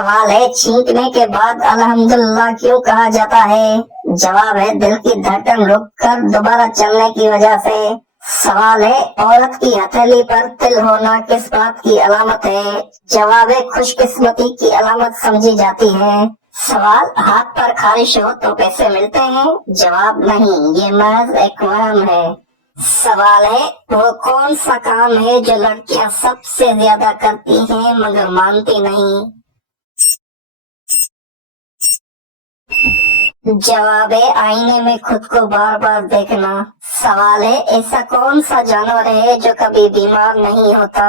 سوال ہے چھینکنے کے بعد الحمدللہ کیوں کہا جاتا ہے؟ جواب ہے دل کی دھڑکن رک کر دوبارہ چلنے کی وجہ سے۔ سوال ہے عورت کی ہتھیلی پر تل ہونا کس بات کی علامت ہے؟ جواب ہے خوش قسمتی کی علامت سمجھی جاتی ہے۔ سوال ہاتھ پر خارش ہو تو پیسے ملتے ہیں؟ جواب نہیں، یہ محض ایک وہم ہے۔ سوال ہے وہ کون سا کام ہے جو لڑکیاں سب سے زیادہ کرتی ہیں مگر مانتی نہیں؟ جواب ہے آئینے میں خود کو بار بار دیکھنا۔ سوال ہے ایسا کون سا جانور ہے جو کبھی بیمار نہیں ہوتا؟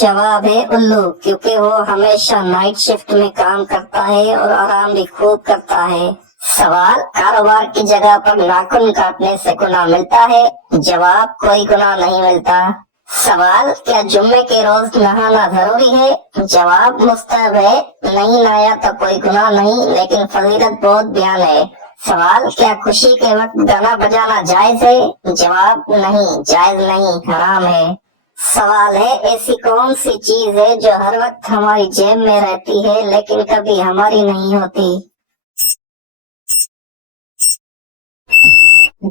جواب ہے الو، کیونکہ وہ ہمیشہ نائٹ شفٹ میں کام کرتا ہے اور آرام بھی خوب کرتا ہے۔ سوال کاروبار کی جگہ پر ناخن کاٹنے سے گناہ ملتا ہے؟ جواب کوئی گناہ نہیں ملتا۔ سوال کیا جمعے کے روز نہانا ضروری ہے؟ جواب مستحب ہے، نہیں نہایا تو کوئی گناہ نہیں لیکن فضیلت بہت بیان ہے۔ سوال کیا خوشی کے وقت گانا بجانا جائز ہے؟ جواب نہیں، جائز نہیں، حرام ہے۔ سوال ہے ایسی کون سی چیز ہے جو ہر وقت ہماری جیب میں رہتی ہے لیکن کبھی ہماری نہیں ہوتی؟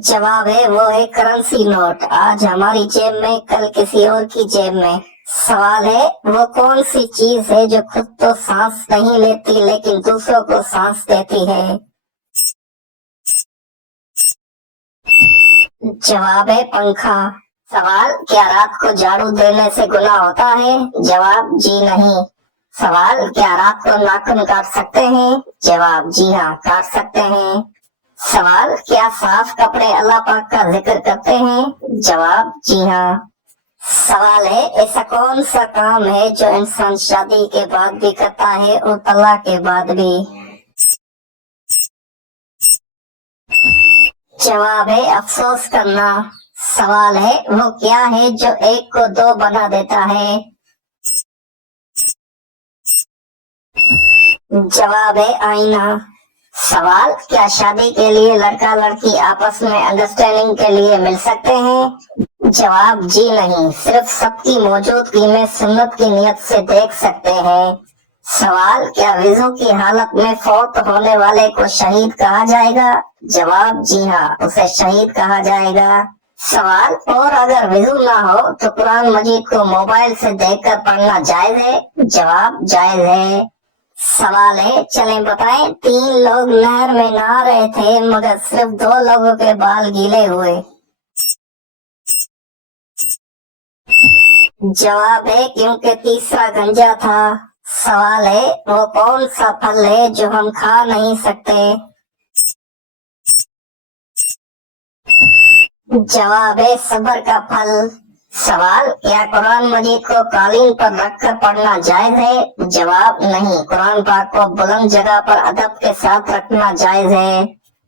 جواب ہے وہ ہے کرنسی نوٹ، آج ہماری جیب میں کل کسی اور کی جیب میں۔ سوال ہے وہ کون سی چیز ہے جو خود تو سانس نہیں لیتی لیکن دوسروں کو سانس دیتی ہے؟ جواب ہے پنکھا۔ سوال کیا رات کو جھاڑو دینے سے گناہ ہوتا ہے؟ جواب جی نہیں۔ سوال کیا رات کو ناخن کاٹ سکتے ہیں؟ جواب جی ہاں، کاٹ سکتے ہیں۔ سوال کیا صاف کپڑے اللہ پاک کا ذکر کرتے ہیں؟ جواب جی ہاں۔ سوال ہے ایسا کون سا کام ہے جو انسان شادی کے بعد بھی کرتا ہے اور طلاق کے بعد بھی؟ جواب ہے افسوس کرنا۔ سوال ہے وہ کیا ہے جو ایک کو دو بنا دیتا ہے؟ جواب ہے آئینہ۔ سوال کیا شادی کے لیے لڑکا لڑکی آپس میں انڈرسٹینڈنگ کے لیے مل سکتے ہیں؟ جواب جی نہیں، صرف سب کی موجودگی میں سنت کی نیت سے دیکھ سکتے ہیں۔ سوال کیا وضو کی حالت میں فوت ہونے والے کو شہید کہا جائے گا؟ جواب جی ہاں، اسے شہید کہا جائے گا۔ سوال اور اگر وضو نہ ہو تو قرآن مجید کو موبائل سے دیکھ کر پڑھنا جائز ہے؟ جواب جائز ہے۔ سوال ہے چلیں بتائیں، 3 لوگ نہر میں نہا رہے تھے مگر صرف 2 لوگوں کے بال گیلے ہوئے۔ جواب ہے کیونکہ تیسرا گنجا تھا۔ سوال ہے وہ کون سا پھل ہے جو ہم کھا نہیں سکتے؟ جواب ہے صبر کا پھل۔ سوال کیا قرآن مجید کو قالین پر رکھ کر پڑھنا جائز ہے؟ جواب نہیں، قرآن پاک کو بلند جگہ پر ادب کے ساتھ رکھنا جائز ہے۔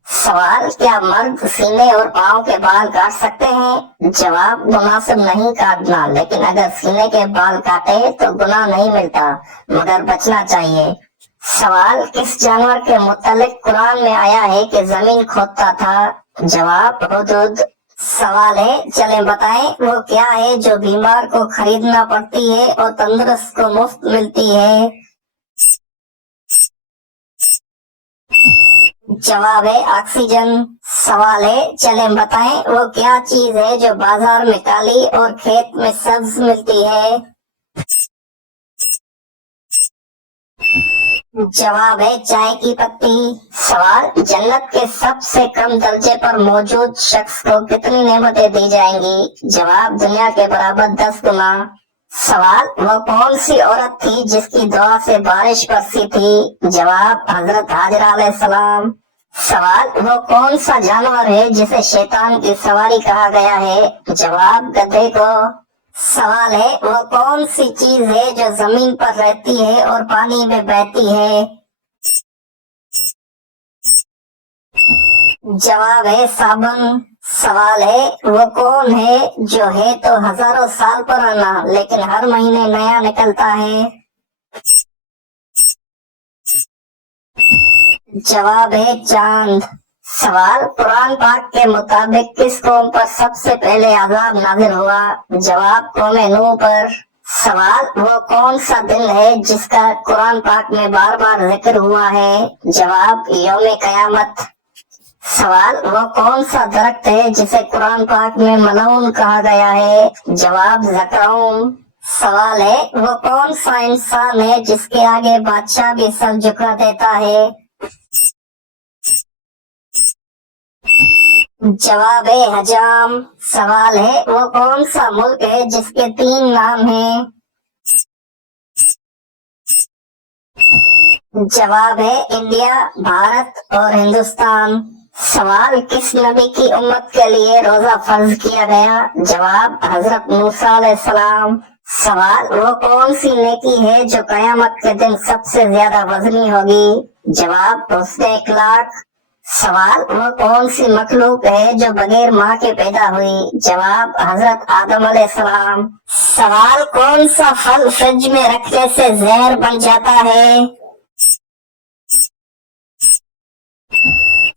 سوال کیا مرد سینے اور پاؤں کے بال کاٹ سکتے ہیں؟ جواب مناسب نہیں کاٹنا، لیکن اگر سینے کے بال کاٹے تو گناہ نہیں ملتا مگر بچنا چاہیے۔ سوال کس جانور کے متعلق قرآن میں آیا ہے کہ زمین کھودتا تھا؟ جواب ہدہد۔ سوال ہے چلیں بتائیں وہ کیا ہے جو بیمار کو خریدنا پڑتی ہے اور تندرست کو مفت ملتی ہے؟ جواب ہے آکسیجن۔ سوال ہے چلیں بتائیں وہ کیا چیز ہے جو بازار میں کالی اور کھیت میں سبز ملتی ہے؟ جواب ہے چائے کی پتی۔ سوال جنت کے سب سے کم درجے پر موجود شخص کو کتنی نعمتیں دی جائیں گی؟ جواب دنیا کے برابر 10 گنا۔ سوال وہ کون سی عورت تھی جس کی دعا سے بارش برسی تھی؟ جواب حضرت ہاجرہ علیہ السلام۔ سوال وہ کون سا جانور ہے جسے شیطان کی سواری کہا گیا ہے؟ جواب گدھے کو۔ سوال ہے وہ کون سی چیز ہے جو زمین پر رہتی ہے اور پانی میں بہتی ہے؟ جواب ہے صابن۔ سوال ہے وہ کون ہے جو ہے تو ہزاروں سال پرانا لیکن ہر مہینے نیا نکلتا ہے؟ جواب ہے چاند۔ سوال قرآن پاک کے مطابق کس قوم پر سب سے پہلے عذاب نازل ہوا؟ جواب قوم نوح پر۔ सवाल वो कौन सा दिन है जिसका कुरान पाक में बार बार जिक्र हुआ है? जवाब यौम कयामत। सवाल वो कौन सा दरख्त है जिसे कुरान पाक में मलऊन कहा गया है? जवाब ज़क़ूम। सवाल है वो कौन सा इंसान है जिसके आगे बादशाह भी सर झुका देता है? जवाब है हजाम। सवाल है वो कौन सा मुल्क है जिसके 3 नाम हैं? जवाब है इंडिया, भारत और हिंदुस्तान। सवाल किस नबी की उम्मत के लिए रोजा फर्ज किया गया? जवाब हजरत मूसा अलैहिस्सलाम। सवाल वो कौन सी नेकी है जो कयामत के दिन सबसे ज्यादा वजनी होगी? जवाब हुस्न इखलाक। सवाल वो कौन सी मखलूक है जो बगैर माँ के पैदा हुई? जवाब हजरत आदम अलैहिस्सलाम। सवाल कौन सा फल फ्रिज में रखने से जहर बन जाता है?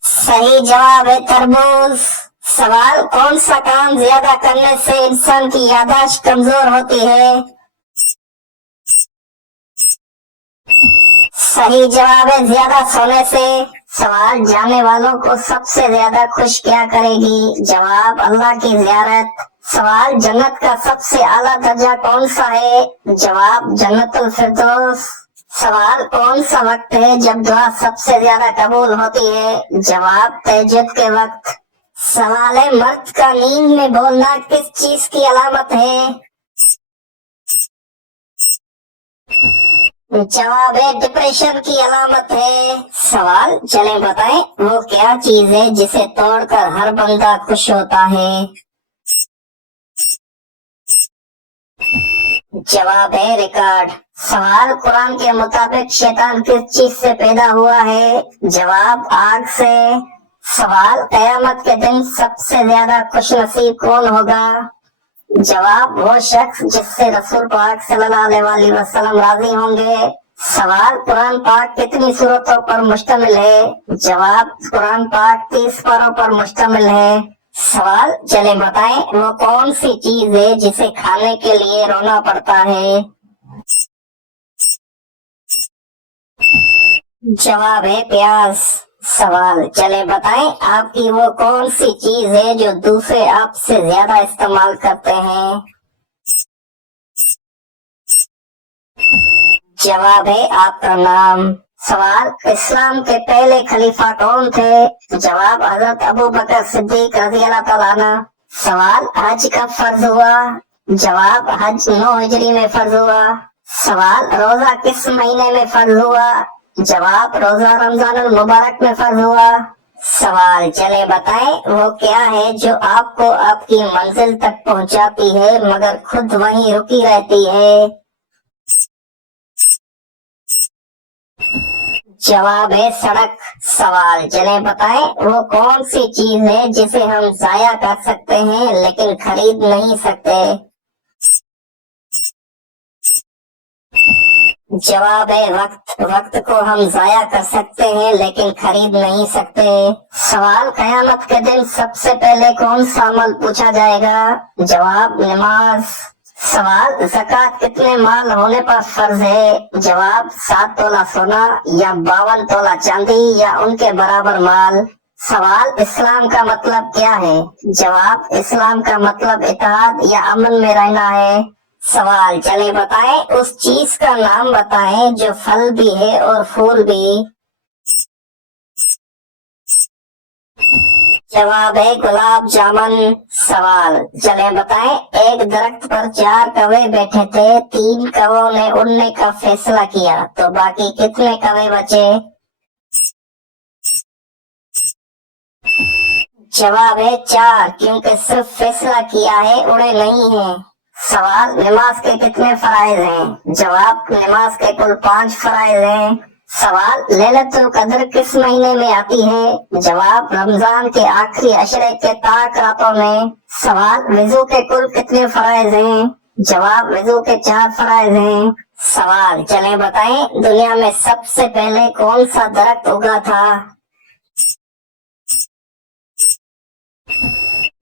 सही जवाब है तरबूज। सवाल कौन सा काम ज्यादा करने से इंसान की याददाश्त कमजोर होती है? सही जवाब है ज्यादा सोने से। सवाल जाने वालों को सबसे ज्यादा खुश क्या करेगी? जवाब अल्लाह की ज़ियारत। सवाल जन्नत का सबसे आला दर्जा कौन सा है? जवाब जन्नतुल फिरदौस। सवाल कौन सा वक्त है जब दुआ सबसे ज्यादा कबूल होती है? जवाब तहज्जुद के वक्त। सवाल है मर्द का नींद में बोलना किस चीज की अलामत है? जवाब है डिप्रेशन की अलामत है। सवाल चले बताएं वो क्या चीज है जिसे तोड़कर हर बंदा खुश होता है? जवाब है रिकॉर्ड। सवाल कुरान के मुताबिक शैतान किस चीज से पैदा हुआ है? जवाब आग से। सवाल कयामत के दिन सबसे ज्यादा खुशनसीब कौन होगा? जवाब वो शख्स जिससे रसूल पाक सल्लल्लाहु अलैहि वसल्लम राजी होंगे। सवाल कुरान पाक कितनी सूरतों पर मुश्तमिल है? जवाब कुरान पाक 30 पारों पर मुश्तमिल है। सवाल चले बताएं वो कौन सी चीज है जिसे खाने के लिए रोना पड़ता है? जवाब है प्याज। सवाल चले बताएं आपकी वो कौन सी चीज है जो दूसरे आपसे ज्यादा इस्तेमाल करते हैं? जवाब है आपका नाम। सवाल इस्लाम के पहले खलीफा कौन थे? जवाब हजरत अबू बकर सिद्दीक रज़ी अल्लाह तआला अन्हु। सवाल हज कब फर्ज हुआ? जवाब हज 9 हिजरी में फर्ज हुआ। सवाल रोजा किस महीने में फर्ज हुआ? जवाब रोजा रमजानुल मुबारक में फर्ज हुआ। सवाल चले बताएं वो क्या है जो आपको आपकी मंजिल तक पहुंचाती है मगर खुद वहीं रुकी रहती है? जवाब है सड़क। सवाल चले बताएं वो कौन सी चीज है जिसे हम जाया कर सकते हैं लेकिन खरीद नहीं सकते? जवाब है वक्त। वक्त को हम जाया कर सकते हैं लेकिन खरीद नहीं सकते। सवाल कयामत के दिन सबसे पहले कौन सा अमल पूछा जाएगा? जवाब नमाज। सवाल ज़कात कितने माल होने पर फर्ज है? जवाब 7 तोला सोना या 52 तोला चांदी या उनके बराबर माल। सवाल इस्लाम का मतलब क्या है? जवाब इस्लाम का मतलब इत्तेहाद या अमन में रहना है। सवाल चले बताएं उस चीज का नाम बताएं जो फल भी है और फूल भी। जवाब है गुलाब जामुन। सवाल चले बताएं एक दरख्त पर 4 कौवे बैठे थे, 3 कौवों ने उड़ने का फैसला किया तो बाकी कितने कौवे बचे? जवाब है 4 क्योंकि सिर्फ फैसला किया है उड़े नहीं है। सवाल नमाज के कितने फराइज हैं? जवाब नमाज के कुल 5 फराइज हैं। सवाल लैलतुल कद्र किस महीने में आती है? जवाब रमजान के आखिरी अशरे के ताक रातों में। सवाल वजू के कुल कितने फराइज हैं? जवाब वजू के 4 फराइज हैं। सवाल चले बताएं दुनिया में सबसे पहले कौन सा दरख्त उगा था?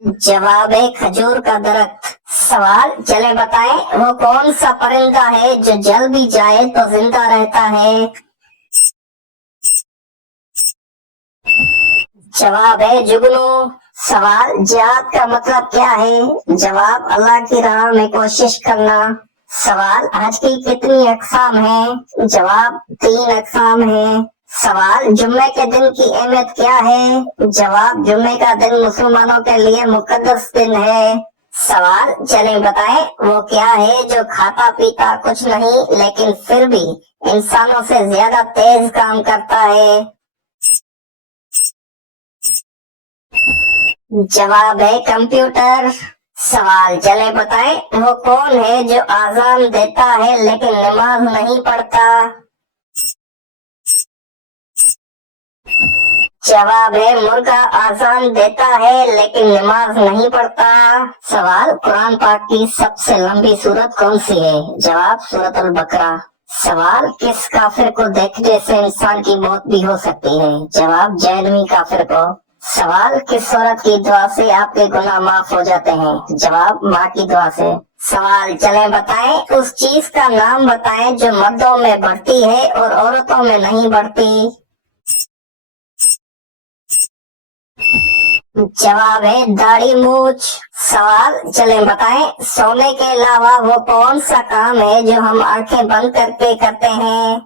जवाब है खजूर का दरख्त। सवाल, चले बताएं वो कौन सा परिंदा है जो जल भी जाए तो जिंदा रहता है। जवाब है जुगनू। सवाल, जिहाद का मतलब क्या है। जवाब, अल्लाह की राह में कोशिश करना। सवाल, हज की कितनी अक़साम है। जवाब, 3 अक़साम है। सवाल, जुम्मे के दिन की अहमियत क्या है। जवाब, जुम्मे का दिन मुसलमानों के लिए मुकद्दस दिन है। सवाल, चलें बताएं वो क्या है जो खाता पीता कुछ नहीं लेकिन फिर भी इंसानों से ज्यादा तेज काम करता है। जवाब है कंप्यूटर। सवाल, चले बताएं वो कौन है जो आजान देता है लेकिन नमाज नहीं पढ़ता। जवाब है मुर्गा आजान देता है लेकिन नमाज नहीं पढ़ता। सवाल, कुरान पाक की सबसे लंबी सूरत कौन सी है। जवाब, सूरत अल बकरा। सवाल, किस काफिर को देखने से इंसान की मौत भी हो सकती है। जवाब, जहन्नमी काफिर को। सवाल, किस औरत की दुआ से आपके गुनाह माफ हो जाते हैं। जवाब, माँ की दुआ से। सवाल, चलें बताएं उस चीज का नाम बताएं जो मर्दों में बढ़ती है और औरतों में नहीं बढ़ती। जवाब है दाढ़ी मूछ। सवाल, चलें बताएं सोने के अलावा वो कौन सा काम है जो हम आंखें बंद करके करते हैं।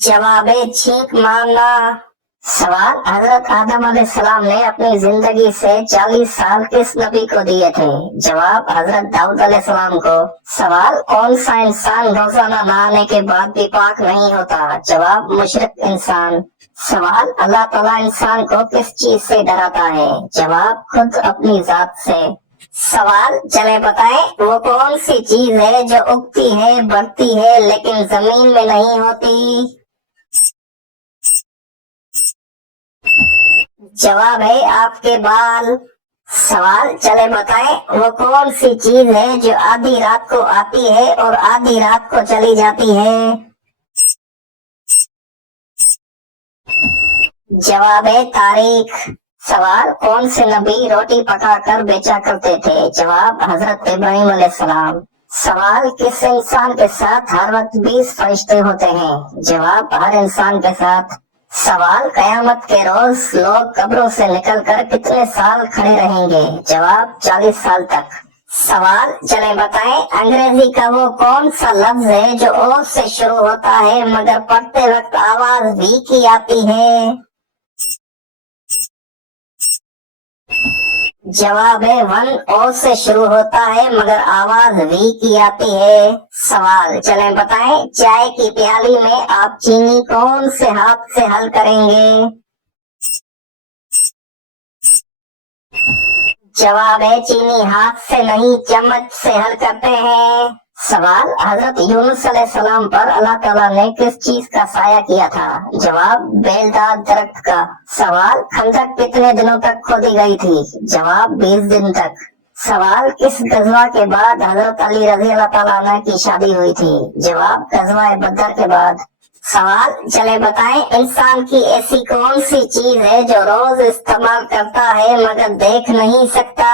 जवाब है छींक मारना। सवाल, हजरत आदम अलैहिस्सलाम ने अपनी जिंदगी से 40 साल किस नबी को दिए थे। जवाब, हजरत दाऊद अलैहिस्सलाम को। सवाल, कौन सा इंसान रोजाना नहाने के बाद भी पाक नहीं होता। जवाब, मुशरिक इंसान। सवाल, अल्लाह ताला इंसान को किस चीज से डराता है। जवाब, खुद अपनी जात से। सवाल, चले बताएं वो कौन सी चीज है जो उगती है बढ़ती है लेकिन जमीन में नहीं होती। जवाब है आपके बाल। सवाल, चले बताएं वो कौन सी चीज है जो आधी रात को आती है और आधी रात को चली जाती है। जवाब है तारीख। सवाल, कौन से नबी रोटी पकाकर बेचा करते थे। जवाब, हजरत इब्राहिम अलैहिस्सलाम। सवाल, किस इंसान के साथ हर वक्त 20 फरिश्ते होते हैं। जवाब, हर इंसान के साथ। सवाल, कयामत के रोज लोग कब्रों से निकलकर कितने साल खड़े रहेंगे। जवाब, 40 साल तक। सवाल, चले बताएं अंग्रेजी का वो कौन सा लफ्ज है जो ओ से शुरू होता है मगर पढ़ते वक्त आवाज वी की आती है। जवाब है वन ओ से शुरू होता है मगर आवाज वी की आती है। सवाल, चले बताएं चाय की प्याली में आप चीनी कौन से हाथ से हल करेंगे। जवाब है चीनी हाथ से नहीं चम्मच से हल करते हैं। सवाल, हजरत यूनुस अलैहिस्सलाम पर अल्लाह ताला ने किस चीज का साया किया था। जवाब, बेलदार दरख्त का। सवाल, खंदक कितने दिनों तक खोदी गई थी। जवाब, 20 दिन तक। सवाल, किस गजवा के बाद हजरत अली रजी अल्लाह ताला अन्हु की शादी हुई थी। जवाब, गजवा बदर के बाद। सवाल, चले बताएं इंसान की ऐसी कौन सी चीज है जो रोज इस्तेमाल करता है मगर देख नहीं सकता।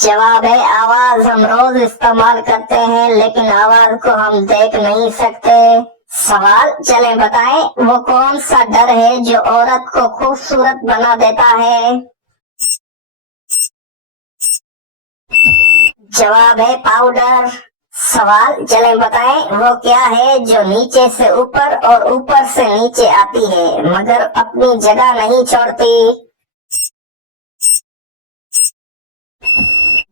जवाब है आवाज हम रोज इस्तेमाल करते हैं लेकिन आवाज को हम देख नहीं सकते। सवाल, चले बताएं वो कौन सा डर है जो औरत को खूबसूरत बना देता है। जवाब है पाउडर। सवाल, चले बताएं वो क्या है जो नीचे से ऊपर और ऊपर से नीचे आती है मगर अपनी जगह नहीं छोड़ती।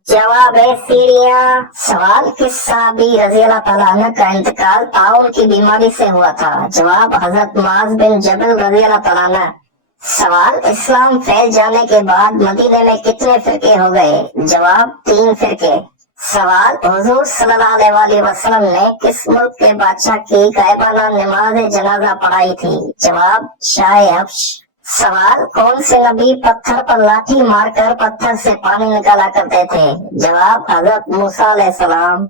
जवाब है सीढ़ियाँ। सवाल, किस सहाबी रज़ी अल्लाह ताला अन्हु का इंतकाल ताउन की बीमारी से हुआ था। जवाब, हजरत मुआज बिन जबल रज़ी अल्लाह ताला अन्हु। सवाल, इस्लाम फैल जाने के बाद मदीने में कितने फिरके हो गए। जवाब, 3 फिरके। सवाल, हुजूर सल्लल्लाहु अलैहि वसल्लम ने किस मुल्क के बादशाह की गायबाना नमाज जनाजा पढ़ाई थी। जवाब, शाह हब्श। सवाल, कौन से नबी पत्थर पर लाठी मारकर पत्थर से पानी निकाला करते थे। जवाब, हजरत मूसा अलैहिस्सलाम।